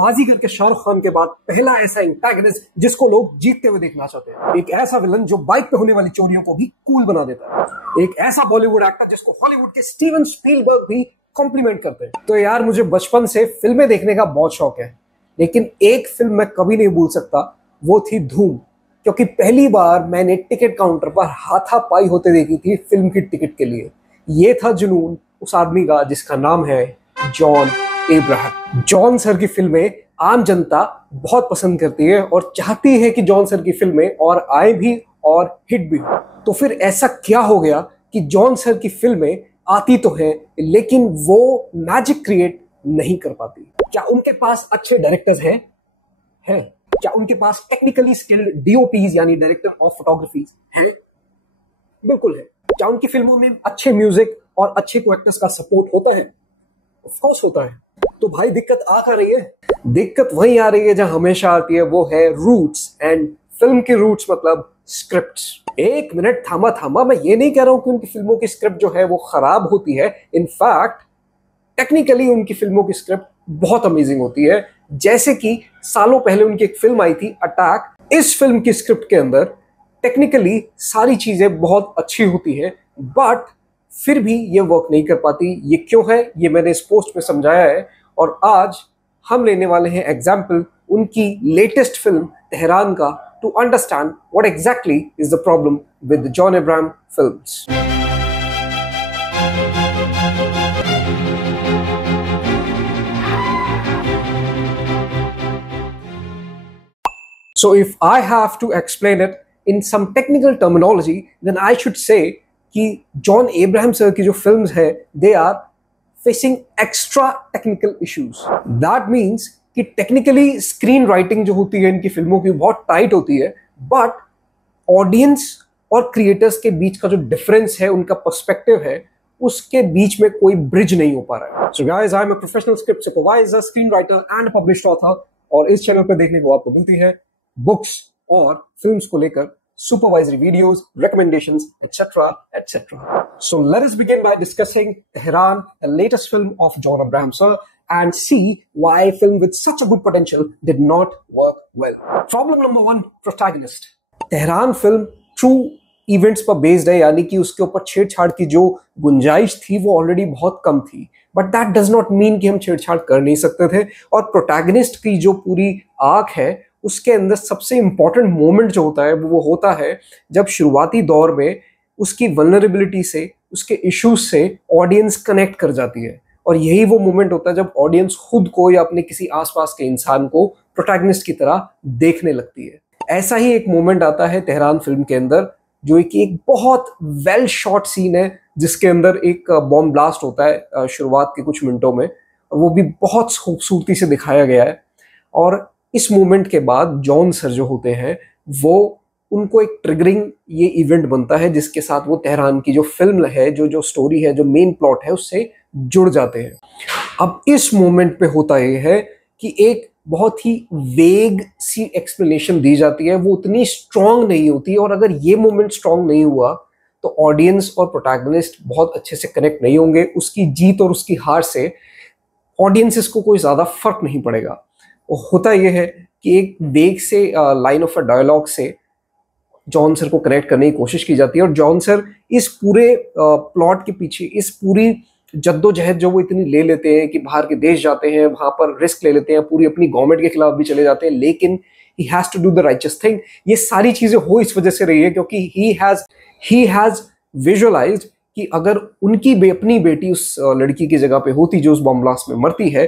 बाजीगर के शाहरुख खान के बाद पहला ऐसा एंटागनिस्ट जिसको लोग जीतते हुए देखना चाहते हैं। एक ऐसा विलन जो बाइक पे होने वाली चोरियों को भी कूल बना देता है। एक ऐसा बॉलीवुड एक्टर जिसको हॉलीवुड के स्टीवन स्पीलबर्ग भी कॉम्प्लीमेंट करते हैं। तो यार मुझे बचपन से फिल्में देखने का बहुत शौक है, लेकिन एक फिल्म मैं कभी नहीं भूल सकता, वो थी धूम। क्योंकि पहली बार मैंने टिकट काउंटर पर हाथापाई होते देखी थी फिल्म की टिकट के लिए। ये था जुनून उस आदमी का जिसका नाम है जॉन अब्राहम। जॉन सर की फिल्में आम जनता बहुत पसंद करती है और चाहती है कि जॉन सर की फिल्में और आए भी और हिट भी हो। तो फिर ऐसा क्या हो गया कि जॉन सर की फिल्में आती तो हैं लेकिन वो मैजिक क्रिएट नहीं कर पाती? क्या उनके पास अच्छे डायरेक्टर्स हैं? क्या उनके पास टेक्निकली स्किल्ड डीओपीज यानी डायरेक्टर ऑफ फोटोग्राफी हैं? बिल्कुल है। क्या उनकी फिल्मों में अच्छे म्यूजिक और अच्छे को एक्टर्स का सपोर्ट होता है? ऑफ कोर्स होता है। तो भाई दिक्कत आ कहां रही है? दिक्कत वहीं आ रही है जहां हमेशा आती है, वो है रूट्स। एंड फिल्म की रूट्स मतलब स्क्रिप्ट्स। एक मिनट, थामा, मैं ये नहीं कह रहा हूं कि उनकी फिल्मों की स्क्रिप्ट जो है वो खराब होती है। इनफैक्ट टेक्निकली उनकी फिल्मों की स्क्रिप्ट बहुत अमेजिंग होती है। जैसे कि सालों पहले उनकी एक फिल्म आई थी अटैक। इस फिल्म की स्क्रिप्ट के अंदर टेक्निकली सारी चीजें बहुत अच्छी होती है, बट फिर भी ये वर्क नहीं कर पाती। ये क्यों है ये मैंने इस पोस्ट में समझाया है, और आज हम लेने वाले हैं एग्जाम्पल उनकी लेटेस्ट फिल्म तेहरान का, to understand what exactly is the problem with John Abraham films. So if I have to explain it in some technical terminology, then I should say कि जॉन अब्राहम सर की जो फिल्म्स है they are facing extra technical issues. That means कि technically screen writing जो होती है इनकी फिल्मों की बहुत टाइट होती है, बट ऑडियंस और क्रिएटर्स के बीच का जो डिफरेंस है, उनका पर्सपेक्टिव है, उसके बीच में कोई ब्रिज नहीं हो पा रहा है। So guys, I am a professional script supervisor, screen writer and published author, और इस चैनल पर देखने को आपको मिलती है बुक्स और फिल्म्स को लेकर supervisory videos, recommendations, etc., etc. So let us begin by discussing Tehran, the latest film of John Abraham sir, and see why a film with such a good potential did not work well. Problem number one, protagonist. Tehran film true events पर based है, यानी कि उसके ऊपर छेड़छाड़ की जो गुंजाइश थी वो ऑलरेडी बहुत कम थी, but that does not mean कि हम छेड़छाड़ कर नहीं सकते थे। और प्रोटैगनिस्ट की जो पूरी आर्क है उसके अंदर सबसे इंपॉर्टेंट मोमेंट जो होता है वो होता है जब शुरुआती दौर में उसकी वल्नरेबिलिटी से, उसके इश्यूज से ऑडियंस कनेक्ट कर जाती है, और यही वो मोमेंट होता है जब ऑडियंस खुद को या अपने किसी आसपास के इंसान को प्रोटैगनिस्ट की तरह देखने लगती है। ऐसा ही एक मोमेंट आता है तेहरान फिल्म के अंदर, जो एक बहुत वेल शॉट सीन है जिसके अंदर एक बॉम्ब ब्लास्ट होता है शुरुआत के कुछ मिनटों में, और वो भी बहुत खूबसूरती से दिखाया गया है। और इस मोमेंट के बाद जॉन सर जो होते हैं वो, उनको एक ट्रिगरिंग ये इवेंट बनता है जिसके साथ वो तेहरान की जो फिल्म है, जो स्टोरी है, जो मेन प्लॉट है, उससे जुड़ जाते हैं। अब इस मोमेंट पे होता ये है कि एक बहुत ही वेग सी एक्सप्लेनेशन दी जाती है, वो उतनी स्ट्रांग नहीं होती, और अगर ये मोमेंट स्ट्रांग नहीं हुआ तो ऑडियंस और प्रोटैगनिस्ट बहुत अच्छे से कनेक्ट नहीं होंगे। उसकी जीत और उसकी हार से ऑडियंसेस को कोई ज़्यादा फर्क नहीं पड़ेगा। होता यह है कि एक वेग से लाइन ऑफ अ डायलॉग से जॉन सर को कनेक्ट करने की कोशिश की जाती है, और जॉन सर इस पूरे प्लॉट के पीछे, इस पूरी जद्दोजहद जो वो इतनी ले लेते हैं कि बाहर के देश जाते हैं, वहां पर रिस्क ले लेते हैं, पूरी अपनी गवर्नमेंट के खिलाफ भी चले जाते हैं, लेकिन he has to do the righteous thing. ये सारी चीजें हो इस वजह से रही है क्योंकि ही हैज विजुअलाइज्ड कि अगर उनकी अपनी बेटी उस लड़की की जगह पे होती जो उस बॉम्ब ब्लास्ट में मरती है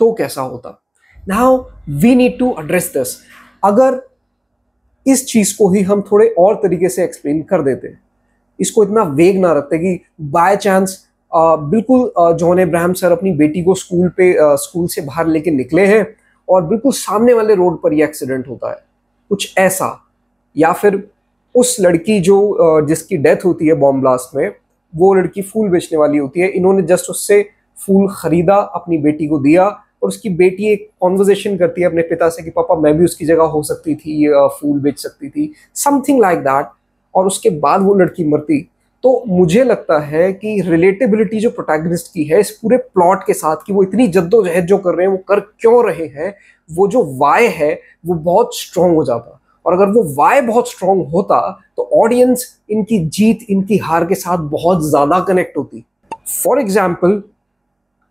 तो कैसा होता। Now we need to address this. अगर इस चीज को ही हम थोड़े और तरीके से एक्सप्लेन कर देते, इसको इतना वेग ना रखते कि बाय चांस बिल्कुल जॉन अब्राहम सर अपनी बेटी को स्कूल से बाहर लेके निकले हैं और बिल्कुल सामने वाले रोड पर ये एक्सीडेंट होता है, कुछ ऐसा। या फिर उस लड़की जो जिसकी डेथ होती है बॉम्ब ब्लास्ट में, वो लड़की फूल बेचने वाली होती है, इन्होंने जस्ट उससे फूल खरीदा, अपनी बेटी को दिया, और उसकी बेटी एक कॉन्वर्जेशन करती है अपने पिता से कि पापा मैं भी उसकी जगह हो सकती थी, फूल बेच सकती थी, समथिंग लाइक दैट, और उसके बाद वो लड़की मरती। तो मुझे लगता है कि रिलेटेबिलिटी जो प्रोटैगनिस्ट की है इस पूरे प्लॉट के साथ, कि वो इतनी जद्दोजहद जो कर रहे हैं वो कर क्यों रहे हैं, वो जो वाई है वो बहुत स्ट्रांग हो जाता। और अगर वो वाई बहुत स्ट्रांग होता तो ऑडियंस इनकी जीत इनकी हार के साथ बहुत ज्यादा कनेक्ट होती। फॉर एग्जाम्पल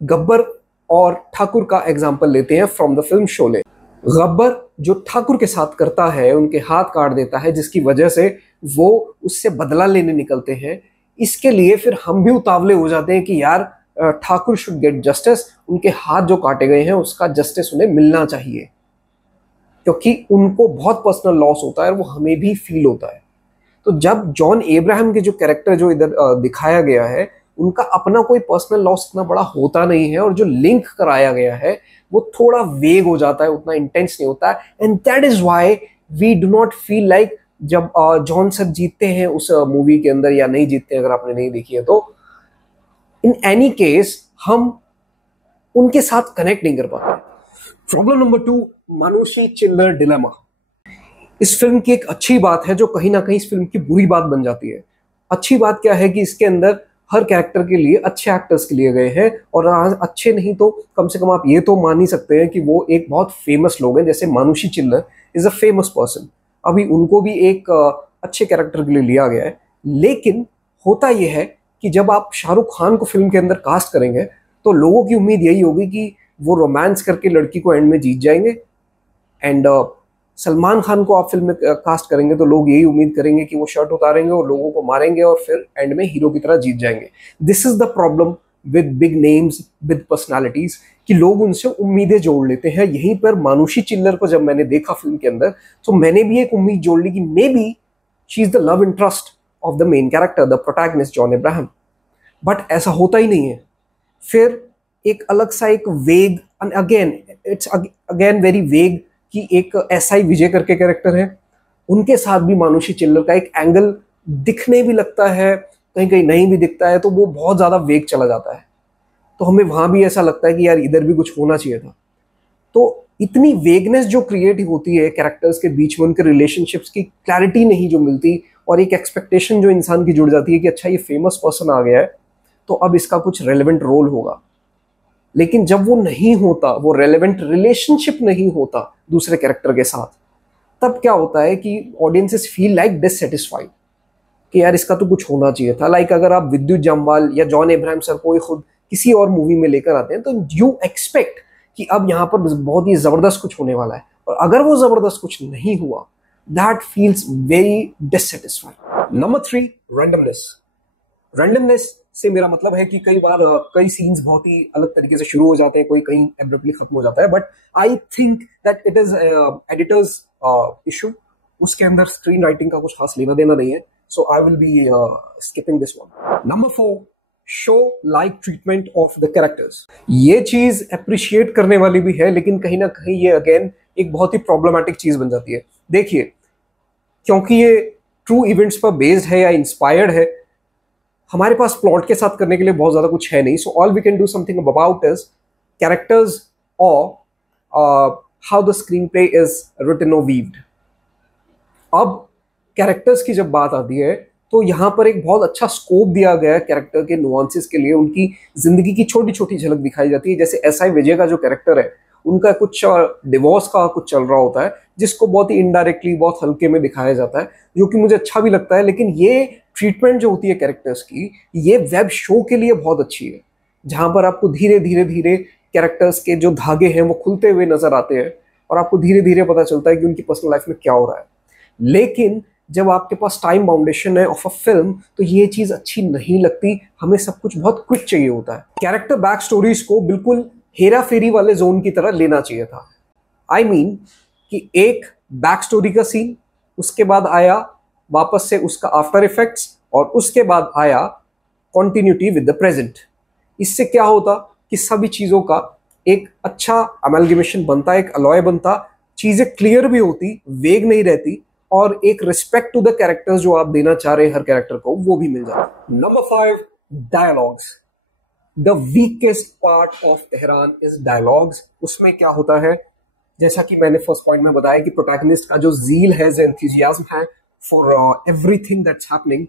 गब्बर और ठाकुर का एग्जाम्पल लेते हैं from the film Sholay. Gabbar जो ठाकुर के साथ करता है, उनके हाथ काट देता है, जिसकी वजह से वो उससे बदला लेने निकलते हैं। इसके लिए फिर हम भी उतावले हो जाते हैं कि यार ठाकुर शुड गेट जस्टिस, उनके हाथ जो काटे गए हैं उसका जस्टिस उन्हें मिलना चाहिए, क्योंकि उनको बहुत पर्सनल लॉस होता है और वो हमें भी फील होता है। तो जब जॉन एब्राहम के जो कैरेक्टर जो इधर दिखाया गया है, उनका अपना कोई पर्सनल लॉस इतना बड़ा होता नहीं है, और जो लिंक कराया गया है वो थोड़ा वेग हो जाता है, उतना इंटेंस नहीं होता है। And that is why we do not feel like जब जॉन सर जीतते हैं उस मूवी के अंदर, या नहीं जीतते अगर आपने नहीं देखी है तो, इन एनी केस हम उनके साथ कनेक्ट नहीं कर पाते। प्रॉब्लम नंबर 2, मानुषी चिल्लर डिलेमा। इस फिल्म की एक अच्छी बात है जो कहीं ना कहीं इस फिल्म की बुरी बात बन जाती है। अच्छी बात क्या है कि इसके अंदर हर कैरेक्टर के लिए अच्छे एक्टर्स के लिए गए हैं, और अच्छे नहीं तो कम से कम आप ये तो मान ही सकते हैं कि वो एक बहुत फेमस लोग हैं। जैसे मानुषी चिल्लर इज अ फेमस पर्सन, अभी उनको भी एक अच्छे कैरेक्टर के लिए लिया गया है। लेकिन होता यह है कि जब आप शाहरुख खान को फिल्म के अंदर कास्ट करेंगे तो लोगों की उम्मीद यही होगी कि वो रोमांस करके लड़की को एंड में जीत जाएंगे, एंड सलमान खान को आप फिल्म में कास्ट करेंगे तो लोग यही उम्मीद करेंगे कि वो शर्ट उतारेंगे और लोगों को मारेंगे और फिर एंड में हीरो की तरह जीत जाएंगे। This is the problem with big names with personalities, कि लोग उनसे उम्मीदें जोड़ लेते हैं। यहीं पर मानुषी चिल्लर को जब मैंने देखा फिल्म के अंदर तो मैंने भी एक उम्मीद जोड़ ली कि may be she is the love interest of the main character, the protagonist John Abraham. But ऐसा होता ही नहीं है। फिर एक अलग सा एक वेग, again it's again very vague, कि एक एसआई विजय करके कैरेक्टर है, उनके साथ भी मानुषी चिल्लर का एक एंगल दिखने भी लगता है, कहीं कहीं नहीं भी दिखता है, तो वो बहुत ज्यादा वेग चला जाता है। तो हमें वहां भी ऐसा लगता है कि यार इधर भी कुछ होना चाहिए था। तो इतनी वेगनेस जो क्रिएट होती है कैरेक्टर्स के बीच में, उनके रिलेशनशिप्स की क्लैरिटी नहीं जो मिलती, और एक एक्सपेक्टेशन जो इंसान की जुड़ जाती है कि अच्छा ये फेमस पर्सन आ गया है तो अब इसका कुछ रेलेवेंट रोल होगा। लेकिन जब वो नहीं होता, वो रेलेवेंट रिलेशनशिप नहीं होता दूसरे कैरेक्टर के साथ, तब क्या होता है कि ऑडियंसेस फील लाइक डिससेटिस्फाइड कि यार इसका तो कुछ होना चाहिए था। लाइक अगर आप विद्युत जामवाल या जॉन अब्राहम सर को खुद किसी और मूवी में लेकर आते हैं तो यू एक्सपेक्ट कि अब यहाँ पर बहुत ही जबरदस्त कुछ होने वाला है, और अगर वो जबरदस्त कुछ नहीं हुआ, that feels very dissatisfied. Number 3, randomness. Randomness से मेरा मतलब है कि कई बार कई सीन्स बहुत ही अलग तरीके से शुरू हो जाते हैं, कोई कहीं एब्रप्टली खत्म हो जाता है, but I think that it is editors issue. उसके अंदर स्क्रीन राइटिंग का कुछ खास लेना देना नहीं है, so I will be skipping this one. Number 4, show like treatment of the characters. ये चीज अप्रिशिएट करने वाली भी है, लेकिन कहीं ना कहीं ये अगेन एक बहुत ही प्रॉब्लमेटिक चीज बन जाती है। देखिए, क्योंकि ये ट्रू इवेंट्स पर बेस्ड है या इंस्पायर्ड है, हमारे पास प्लॉट के साथ करने के लिए बहुत ज्यादा कुछ है नहीं। So all we can do something about is characters और how the screenplay is written और वीव्ड। अब कैरेक्टर्स की जब बात आती है तो यहाँ पर एक बहुत अच्छा स्कोप दिया गया है कैरेक्टर के नुआंसेस के लिए, उनकी जिंदगी की छोटी छोटी झलक दिखाई जाती है। जैसे एसआई विजय का जो कैरेक्टर है, उनका कुछ डिवोर्स का कुछ चल रहा होता है, जिसको बहुत ही इनडायरेक्टली बहुत हल्के में दिखाया जाता है, जो कि मुझे अच्छा भी लगता है। लेकिन ये ट्रीटमेंट जो होती है कैरेक्टर्स की, ये वेब शो के लिए बहुत अच्छी है, जहां पर आपको धीरे धीरे धीरे कैरेक्टर्स के जो धागे हैं वो खुलते हुए नजर आते हैं, और आपको धीरे धीरे पता चलता है कि उनकी पर्सनल लाइफ में क्या हो रहा है। लेकिन जब आपके पास टाइम बाउंडेशन है ऑफ अ फिल्म, तो ये चीज अच्छी नहीं लगती। हमें सब कुछ बहुत क्विक चाहिए होता है। कैरेक्टर बैक स्टोरीज को बिल्कुल हेरा फेरी वाले जोन की तरह लेना चाहिए था। आई मीन कि एक बैक स्टोरी का सीन, उसके बाद आया वापस से उसका आफ्टर इफेक्ट्स, और उसके बाद आया कॉन्टिन्यूटी विद द प्रेजेंट। इससे क्या होता कि सभी चीजों का एक अच्छा अमेलगेमेशन बनता, एक अलॉय बनता, चीजें क्लियर भी होती, वेग नहीं रहती, और एक रिस्पेक्ट टू द कैरेक्टर्स जो आप देना चाह रहे हैं हर कैरेक्टर को, वो भी मिल जाता। Number 5, dialogues. The weakest part of Tehran is dialogues. उसमें क्या होता है, जैसा कि मैंने फर्स्ट पॉइंट में बताया कि प्रोटैगनिस्ट का जो जील है, जो एंथुसियाज्म है फॉर एवरीथिंग दैट्स हैपनिंग,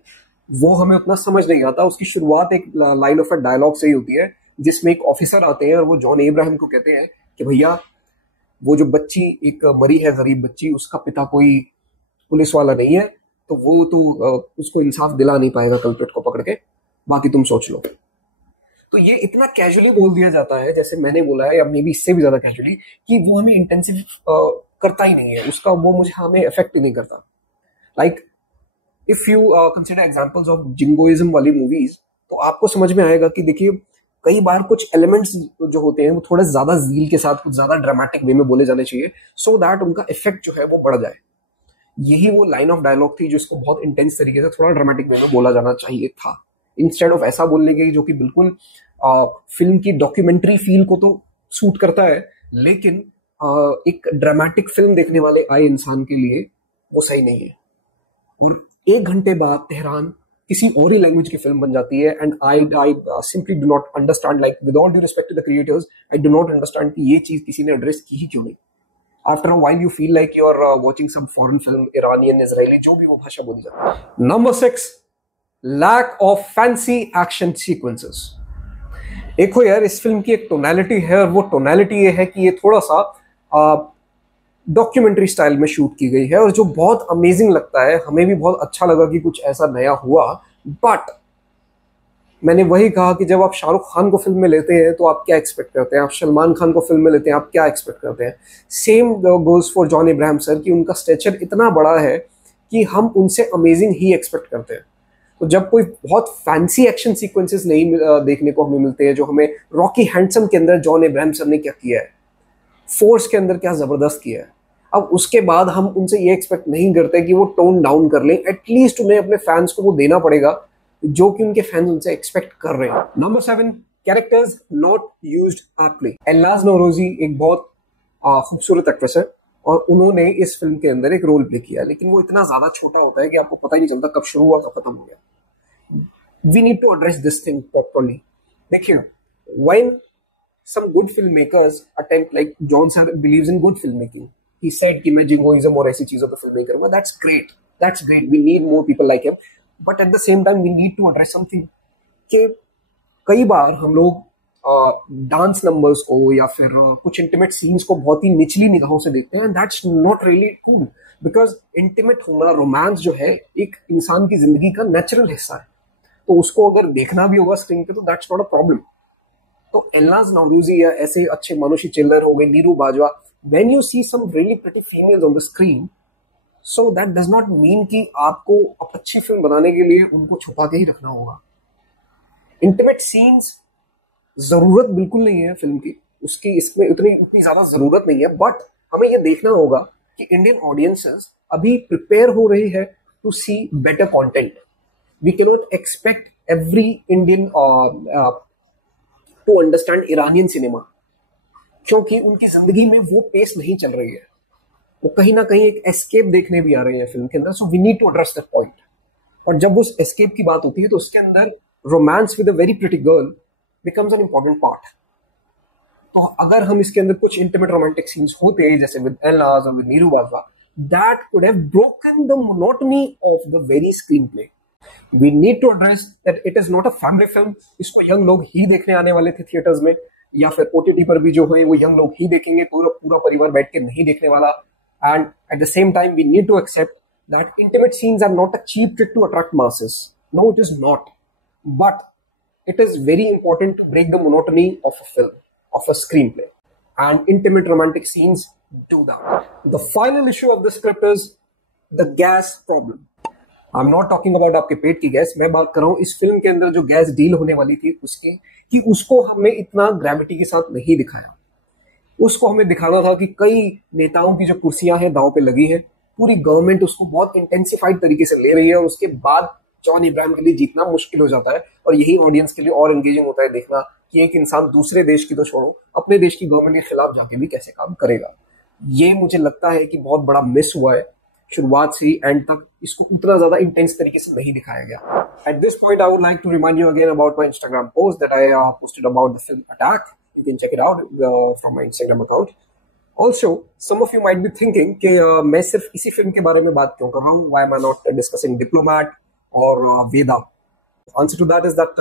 वो हमें उतना समझ नहीं आता। उसकी शुरुआत एक लाइन ऑफ अ डायलॉग से ही होती है, जिसमें एक ऑफिसर आते हैं और वो जॉन इब्राहिम को कहते हैं कि भैया, वो जो बच्ची एक मरी है, गरीब बच्ची, उसका पिता कोई पुलिस वाला नहीं है, तो वो तो उसको इंसाफ दिला नहीं पाएगा कल्प्रिट को पकड़ के, बाकी तुम सोच लो। तो ये इतना कैजुअली बोल दिया जाता है, जैसे मैंने बोला है, या मे बी इससे भी ज्यादा कैजुअली, कि वो हमें इंटेंसिव करता ही नहीं है, उसका वो मुझे हमें इफेक्ट ही नहीं करता। Like if you consider examples of jingoism वाली मूवीज, तो आपको समझ में आएगा कि देखिए, कई बार कुछ एलिमेंट्स जो होते हैं वो थोड़ा ज्यादा ज़ील के साथ, कुछ ज्यादा ड्रामेटिक वे में बोले जाने चाहिए, सो दैट उनका इफेक्ट जो है वो बढ़ जाए। यही वो लाइन ऑफ डायलॉग थी जो इसको बहुत इंटेंस तरीके से थोड़ा ड्रामेटिक वे में बोला जाना चाहिए था, इंस्टेड ऑफ ऐसा बोलने के जो कि बिल्कुल फिल्म की डॉक्यूमेंट्री फील को तो सूट करता है, लेकिन एक ड्रामेटिक फिल्म देखने वाले आए इंसान के लिए वो सही नहीं है। और 1 घंटे बाद तेहरान किसी और ही लैंग्वेज की फिल्म बन जाती है, and I simply do not understand, like with all due respect to the creators, I do not understand कि ये चीज किसी ने एड्रेस की ही क्यों नहीं। After a while you feel like you are watching some foreign film, Iranian, Israeli, जो भी वो भाषा बोली जाती है। Number 6, lack of fancy action sequences. देखो यार, इस फिल्म की एक टोनैलिटी है, और वो टोनैलिटी ये है कि ये थोड़ा सा डॉक्यूमेंट्री स्टाइल में शूट की गई है, और जो बहुत अमेजिंग लगता है। हमें भी बहुत अच्छा लगा कि कुछ ऐसा नया हुआ, बट मैंने वही कहा कि जब आप शाहरुख खान को फिल्म में लेते हैं तो आप क्या एक्सपेक्ट करते हैं, आप सलमान खान को फिल्म में लेते हैं आप क्या एक्सपेक्ट करते हैं। Same goes for John Ibrahim sir, कि उनका स्टेचर इतना बड़ा है कि हम उनसे अमेजिंग ही एक्सपेक्ट करते हैं। तो जब कोई बहुत फैंसी एक्शन सीक्वेंसेस नहीं देखने को हमें मिलते हैं, जो हमें रॉकी हैंडसम के अंदर जॉन इब्राहिम सर ने क्या किया है, फोर्स के अंदर क्या जबरदस्त किया है, अब उसके बाद हम उनसे ये एक्सपेक्ट नहीं करते कि वो टोन डाउन कर लें। एटलीस्ट उन्हें अपने फैंस को वो देना पड़ेगा जो कि उनके फैंस उनसे एक्सपेक्ट कर रहे हैं। Number 7, characters not used aptly. Elnaaz Norouzi एक बहुत खूबसूरत एक्ट्रेस है, और उन्होंने इस फिल्म के अंदर एक रोल प्ले किया, लेकिन वो इतना ज्यादा छोटा होता है कि आपको पता ही नहीं चलता कब शुरू हुआ कब खत्म हो गया। We need to address this thing properly. देखिए, when some good filmmakers attempt, like John Sir believes in good filmmaking. He said कि मैं जिंगोइज्म और ऐसी चीजों पर फिल्म नहीं करूंगा. That's great. That's great. We need more people like him. But at the same time, we need to address something कि कई बार हम लोग डांस नंबर्स को या फिर कुछ इंटीमेट सीन्स को बहुत ही निचली निगाहों से देखते हैं, and that's not really cool, because intimate होना, रोमांस जो है, एक इंसान की जिंदगी का नेचुरल हिस्सा है। तो उसको अगर देखना भी होगा स्क्रीन पे तो दैट्स नॉट अ प्रॉब्लम। तो एल्नाज नौरोजी या ऐसे अच्छे मानुषी चिल्लर हो गए, Neeru Bajwa, when you see some really pretty females on the screen, so that does not mean कि आपको अच्छी फिल्म बनाने के लिए उनको छुपा के ही रखना होगा। इंटीमेट सीन्स जरूरत बिल्कुल नहीं है फिल्म की, उसकी इसमें उतनी ज्यादा जरूरत नहीं है, बट हमें यह देखना होगा कि इंडियन ऑडियंसेस अभी प्रिपेयर हो रही है to see better content. We can not expect every Indian to understand Iranian cinema, क्योंकि उनकी जिंदगी में वो पेस नहीं चल रही है। वो कहीं ना कहीं एक एस्केप देखने भी आ रहे हैं फिल्म के अंदर, so we need to address that point. और जब उस एस्केप की बात होती है तो उसके अंदर romance with a very pretty girl becomes an important part. तो अगर हम इसके अंदर कुछ इंटीमेट रोमांटिक सीन्स होते हैं जैसे विद एल्नाज और with Neeru Bajwa, that could have broken the monotony of the very screen play. We need to address that it is not a family film. इसको यंग लोग ही देखने आने वाले थे थिएटर्स में, या फिर OTT पर भी जो है वो यंग लोग ही देखेंगे, पूरा परिवार बैठ के नहीं देखने वाला। And at the same time, we need to accept that intimate scenes are not a cheap trick to attract masses. No, it is not. But it is very important to break the monotony of a film, of a screenplay. And intimate romantic scenes do that. The final issue of the script is the gas problem. I am not talking about आपके पेट की gas, मैं बात कर रहा हूँ इस film के अंदर जो गैस डील होने वाली थी उसकी, कि उसको हमें इतना ग्रेविटी के साथ नहीं दिखाया। उसको हमें दिखाना था कि कई नेताओं की जो कुर्सियां हैं दांव पे लगी हैं, पूरी गवर्नमेंट उसको बहुत इंटेंसिफाइड तरीके से ले रही है, और उसके बाद जॉन इब्राहिम के लिए जीतना मुश्किल हो जाता है। और यही ऑडियंस के लिए और एंगेजिंग होता है देखना कि एक इंसान दूसरे देश की तो छोड़ो, अपने देश की गवर्नमेंट के खिलाफ जाके भी कैसे काम करेगा। ये मुझे लगता है कि बहुत बड़ा मिस हुआ है। शुरुआत से एंड तक इसको उतना ज्यादा इंटेंस तरीके से नहीं दिखाया गया। At this point I would like to remind you again about my Instagram post that I posted about the film Attack. You can check it out from my Instagram account. Also some of you might be thinking कि मैं सिर्फ इसी film के बारे में बात क्यों कर रहा हूँ, why am I not discussing diplomat or Veda? Answer to that is that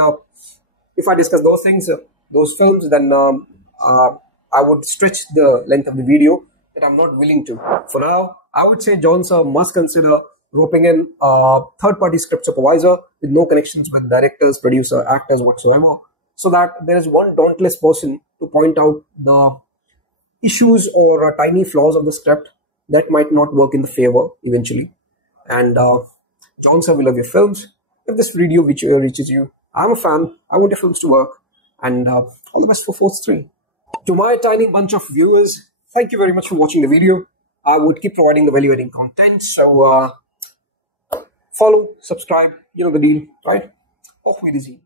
if I discuss those things, those films, then I would stretch the length of the video that I'm not willing to. For now, I would say John sir must consider roping in a third-party script supervisor with no connections with directors, producer, actors whatsoever, so that there is one dauntless person to point out the issues or tiny flaws of the script that might not work in the favor eventually. And John sir, we love your films. If this video reaches you, I'm a fan. I want your films to work. And all the best for Force 3. To my tiny bunch of viewers, thank you very much for watching the video. I would keep providing the value-adding content. So follow, subscribe, you know the deal, right? Auf Wiedersehen.